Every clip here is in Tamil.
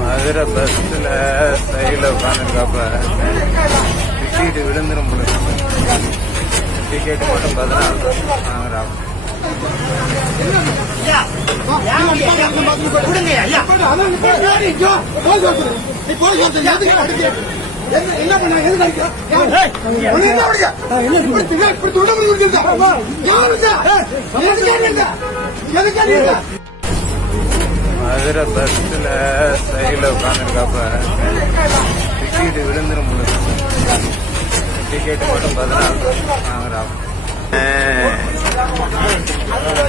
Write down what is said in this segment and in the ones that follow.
மதுரை பஸ்ஸில் சைடில் உட்காந்துருக்காப்ப டிக்கெட்டு விழுந்துரும் போல டிக்கெட்டு மட்டும் பதினாறு வாங்குறான் என்ன பண்ண எதுக்கு அடிக்க? உன்னை மதுரை பஸ்ஸில் சைடில் உட்காந்துருக்காப்ப டிக்கெட்டு விழுந்துரும் போல டிக்கெட்டு மட்டும் பதினாறு வாங்குறான்.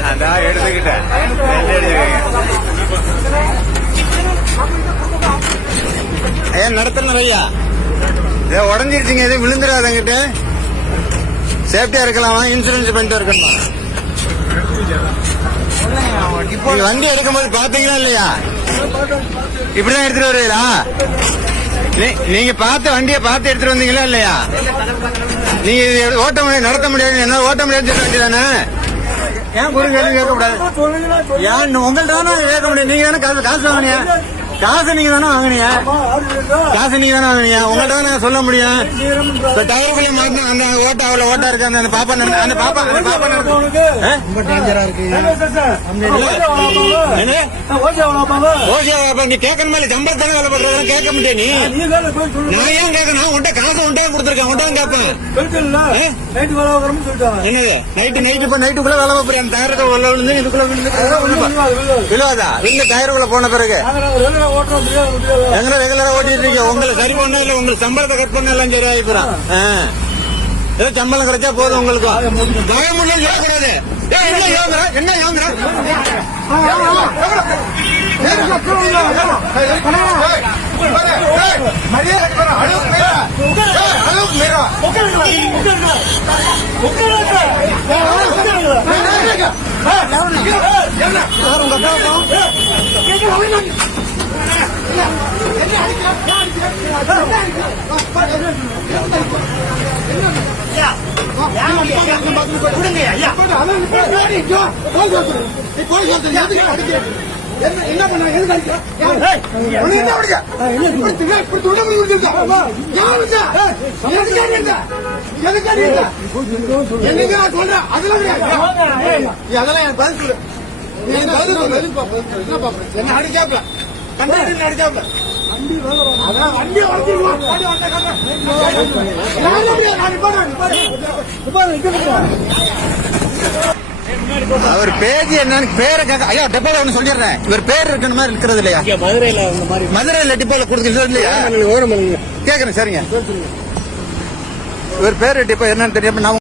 அதான் எடுத்துக்கிட்டேன். ஏன் நடத்தணும் ஐயா இதை உடஞ்சிருச்சுங்க எதுவும் விழுந்துடாதங்கிட்ட சேஃப்டியா இருக்கலாமா இன்சூரன்ஸ் பண்ணிட்டு இருக்கணுமா நீங்க வண்டி எடுக்கும்போது பாத்தீங்களா இல்லையா? இப்படிதான் எடுத்துட்டு வருவீங்களா? நீ- நீங்க பார்த்து வண்டியை பார்த்து எடுத்துட்டு வந்தீங்களா இல்லையா? நீங்க ஓட்ட முடியாது நடத்த முடியாது. என்ன ஓட்ட முடியாதுன்னு சொல்ல வேண்டியதானே? ஏன் குறுங்க கேட்க கூடாது ஏன் உங்கள்ட்ட கேட்க முடியாது நீங்க தானே காசு காசு வாங்கினீங்க? காசு நீங்க தானே வாங்கினீங்க? காசு நீங்க தானே வாங்கினீங்க? உங்கள்ட்ட தானே சொல்ல முடியும். இப்ப டயருக்குள்ள மாட்டினா அந்த ஓட்ட அவ்வளவு ஓட்டா இருக்கு. அந்த- அந்த பாப்பா அந்த பாப்பா அந்த பாப்பா ஆ? என்ன? ஓகே அப்ப? நீ கேட்கணும் மேல சம்பளத்தானே வேலை பண்றதா கேட்க முடியும் நீ. நான் ஏன் கேட்கணும் உன்ட்டா கொடுத்துருக்கேன் உன்ட்டா கேட்பேன் என்னது நைட்டு நைட்டு இப்ப நைட்டுக்குள்ள வேலை பார்ப்பேன் அந்த டயருக்கு உள்ள விழுந்து இதுக்குள்ள விழுந்து விழுவாதா விழுந்து டயருக்குள்ள போன பிறகு எங்க ரெகுலரா ஓட்டிட்டு இருக்கீங்க உங்களை சரி பண்ணா இல்ல உங்களுக்கு சம்பளத்தை கட் பண்ண எல்லாம் சரி ஆயிப்போம் ஏதோ சம்பளம் கிடைச்சா போதும் உங்களுக்கு பயமுள்ள யோகக்கூடாது ஏய், என்ன யோகரா என்ன யோகரா மரியாதை என்ன என்ன பண்ண எதுக்கு என்ன இப்படி இப்படி என்னைக்கு நான் சொல்றேன். அதெல்லாம் அதெல்லாம் எனக்கு பதில் சொல்லு. என்ன அடிக்காப்ல? கண்டாடி அடிக்காப்ல? வண்டி. நான் முடியாது. அவர் பேஜ் என்னன்னு பேரை கேட்க ஐயா டெப்போல ஒண்ணு சொல்லிடுறேன். இவர் பேர் இருக்கிற மாதிரி இருக்கிறது இல்லையா? மதுரையில மதுரையில டிப்போல கொடுத்து இல்லையா? கேக்குறேன் சரிங்க. இவர் பேர் டிப்போ என்னன்னு தெரியாம நான்